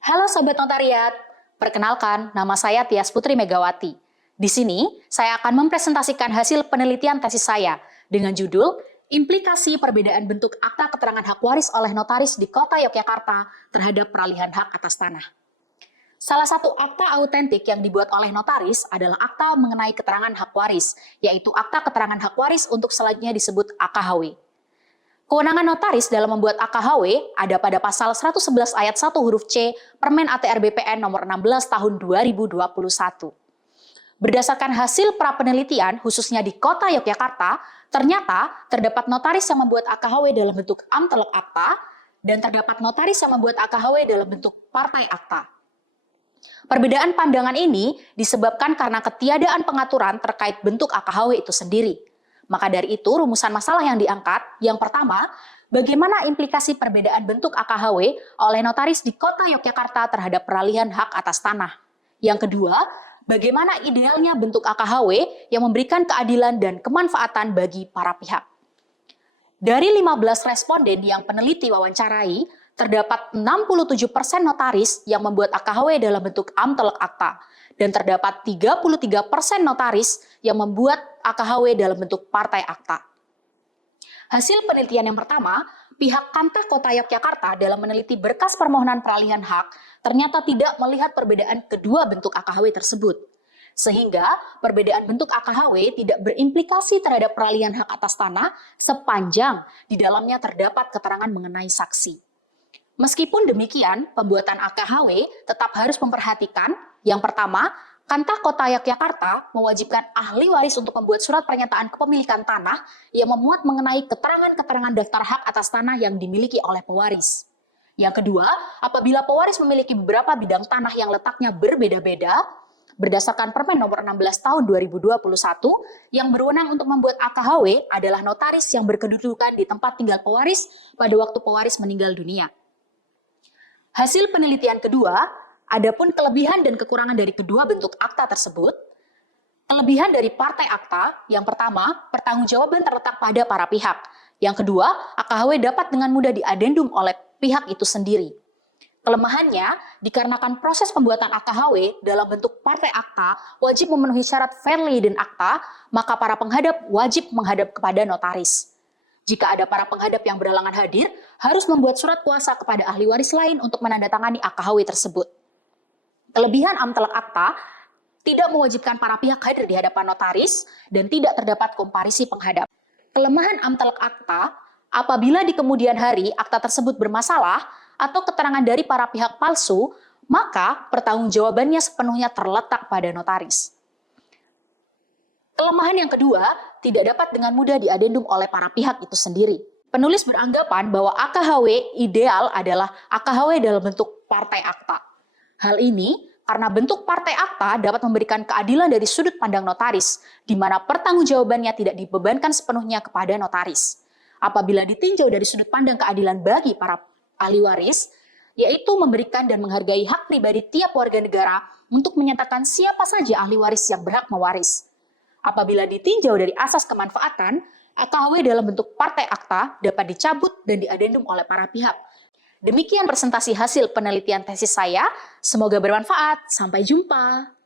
Halo Sobat Notariat, perkenalkan nama saya Tias Putri Megawati. Di sini, saya akan mempresentasikan hasil penelitian tesis saya dengan judul Implikasi Perbedaan Bentuk Akta Keterangan Hak Waris oleh Notaris di Kota Yogyakarta terhadap Peralihan Hak Atas Tanah. Salah satu akta autentik yang dibuat oleh notaris adalah akta mengenai keterangan hak waris, yaitu Akta Keterangan Hak Waris untuk selanjutnya disebut AKHW. Kewenangan notaris dalam membuat AKHW ada pada pasal 111 ayat 1 huruf C Permen ATR BPN nomor 16 tahun 2021. Berdasarkan hasil pra-penelitian khususnya di Kota Yogyakarta, ternyata terdapat notaris yang membuat AKHW dalam bentuk amtelek akta dan terdapat notaris yang membuat AKHW dalam bentuk partai akta. Perbedaan pandangan ini disebabkan karena ketiadaan pengaturan terkait bentuk AKHW itu sendiri. Maka dari itu, rumusan masalah yang diangkat, yang pertama, bagaimana implikasi perbedaan bentuk AKHW oleh notaris di Kota Yogyakarta terhadap peralihan hak atas tanah. Yang kedua, bagaimana idealnya bentuk AKHW yang memberikan keadilan dan kemanfaatan bagi para pihak. Dari 15 responden yang peneliti wawancarai, terdapat 67% notaris yang membuat AKHW dalam bentuk amtelek akta, dan terdapat 33% notaris yang membuat AKHW dalam bentuk partai akta. Hasil penelitian yang pertama, pihak Kanta Kota Yogyakarta dalam meneliti berkas permohonan peralihan hak ternyata tidak melihat perbedaan kedua bentuk AKHW tersebut. Sehingga perbedaan bentuk AKHW tidak berimplikasi terhadap peralihan hak atas tanah sepanjang di dalamnya terdapat keterangan mengenai saksi. Meskipun demikian, pembuatan AKHW tetap harus memperhatikan, yang pertama, Kanta Kota Yogyakarta mewajibkan ahli waris untuk membuat surat pernyataan kepemilikan tanah yang memuat mengenai keterangan-keterangan daftar hak atas tanah yang dimiliki oleh pewaris. Yang kedua, apabila pewaris memiliki beberapa bidang tanah yang letaknya berbeda-beda, berdasarkan Permen nomor 16 tahun 2021, yang berwenang untuk membuat AKHW adalah notaris yang berkedudukan di tempat tinggal pewaris pada waktu pewaris meninggal dunia. Hasil penelitian kedua, adapun kelebihan dan kekurangan dari kedua bentuk akta tersebut. Kelebihan dari partai akta, yang pertama, pertanggungjawaban terletak pada para pihak. Yang kedua, AKHW dapat dengan mudah diadendum oleh pihak itu sendiri. Kelemahannya, dikarenakan proses pembuatan AKHW dalam bentuk partai akta wajib memenuhi syarat fair dan akta, maka para penghadap wajib menghadap kepada notaris. Jika ada para penghadap yang berhalangan hadir, harus membuat surat kuasa kepada ahli waris lain untuk menandatangani AKHW tersebut. Kelebihan amtelek akta tidak mewajibkan para pihak hadir di hadapan notaris dan tidak terdapat komparisi penghadap. Kelemahan amtelek akta, apabila di kemudian hari akta tersebut bermasalah atau keterangan dari para pihak palsu, maka pertanggungjawabannya sepenuhnya terletak pada notaris. Kelemahan yang kedua, tidak dapat dengan mudah diadendum oleh para pihak itu sendiri. Penulis beranggapan bahwa AKHW ideal adalah AKHW dalam bentuk partai akta. Hal ini karena bentuk partai akta dapat memberikan keadilan dari sudut pandang notaris, di mana pertanggungjawabannya tidak dibebankan sepenuhnya kepada notaris. Apabila ditinjau dari sudut pandang keadilan bagi para ahli waris, yaitu memberikan dan menghargai hak pribadi tiap warga negara untuk menyatakan siapa saja ahli waris yang berhak mewaris. Apabila ditinjau dari asas kemanfaatan, AKHW dalam bentuk partai akta dapat dicabut dan diadendum oleh para pihak. Demikian presentasi hasil penelitian tesis saya, semoga bermanfaat. Sampai jumpa.